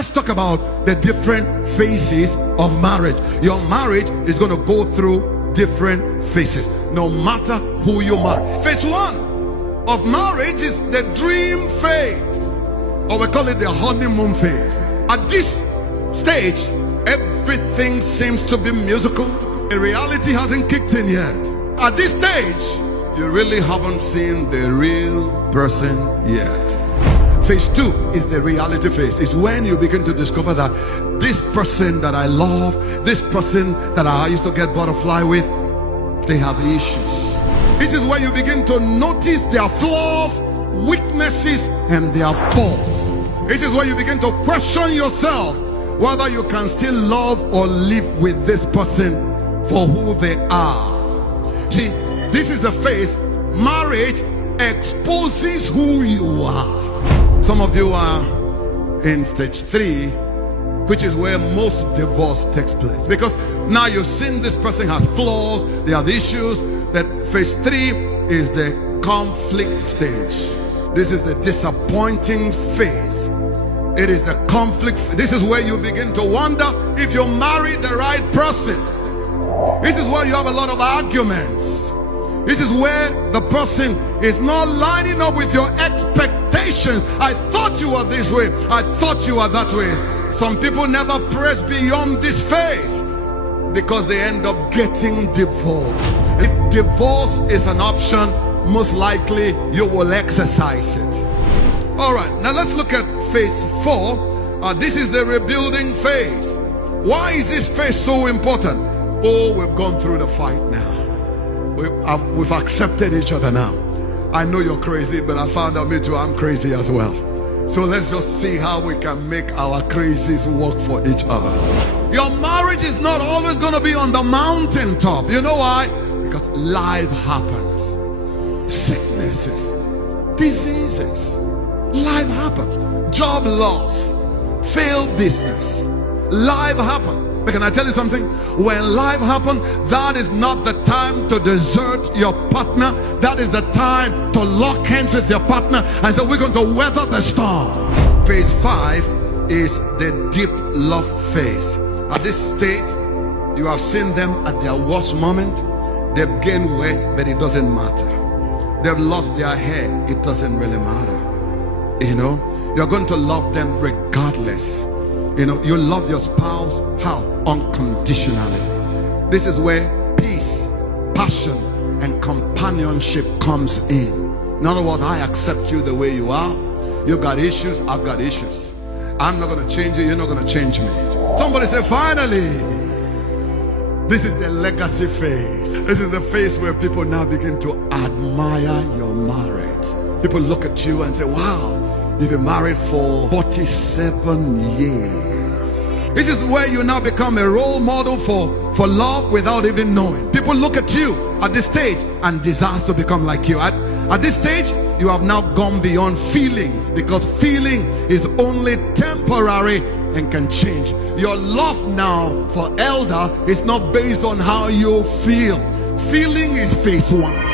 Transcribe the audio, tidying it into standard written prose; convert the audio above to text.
let's talk about the different phases of marriage. Your marriage is going to go through different phases, no matter who you marry. Phase 1 of marriage is the dream phase, or we call it the honeymoon phase. At this stage, everything seems to be musical. The reality hasn't kicked in yet. At this stage, you really haven't seen the real person yet. Phase 2 is the reality phase. It's when you begin to discover that this person that I love, this person that I used to get butterfly with, they have issues. This is where you begin to notice their flaws, weaknesses, and their faults. This is where you begin to question yourself whether you can still love or live with this person for who they are. See, this is the phase marriage exposes who you are. Some of you are in stage 3, which is where most divorce takes place, because now you've seen this person has flaws, they have issues. That phase 3 is the conflict stage. This is the disappointing phase. It is the conflict. This is where you begin to wonder if you married the right person. This is where you have a lot of arguments. This is where the person is not lining up with your expectations. I thought you were this way. I thought you were that way. Some people never press beyond this phase because they end up getting divorced. If divorce is an option, most likely you will exercise it. All right, now let's look at phase 4. This is the rebuilding phase. Why is this phase so important? Oh, we've gone through the fight now. We've accepted each other now. I know you're crazy, but I found out me too, I'm crazy as well. So let's just see how we can make our crazies work for each other. Your marriage is not always going to be on the mountaintop. You know why? Because life happens. Sicknesses, diseases, life happens. Job loss, failed business, life happens. But can I tell you something? When life happens, that is not the time to desert your partner. That is the time to lock hands with your partner and say, we're going to weather the storm. Phase 5 is the deep love phase. At this stage, you have seen them at their worst moment. They've gained weight, but it doesn't matter. They've lost their hair, it doesn't really matter. You know, you're going to love them regardless. You know, you love your spouse, how? Unconditionally. This is where peace, passion, and companionship comes in. In other words, I accept you the way you are. You've got issues, I've got issues. I'm not going to change you, you're not going to change me. Somebody say, finally. This is the legacy phase. This is the phase where people now begin to admire your marriage. People look at you and say, wow, you've been married for 47 years. This is where you now become a role model for love without even knowing. People look at you at this stage and desire to become like you. At this stage, you have now gone beyond feelings, because feeling is only temporary and can change. Your love now for elder is not based on how you feel. Feeling is phase 1.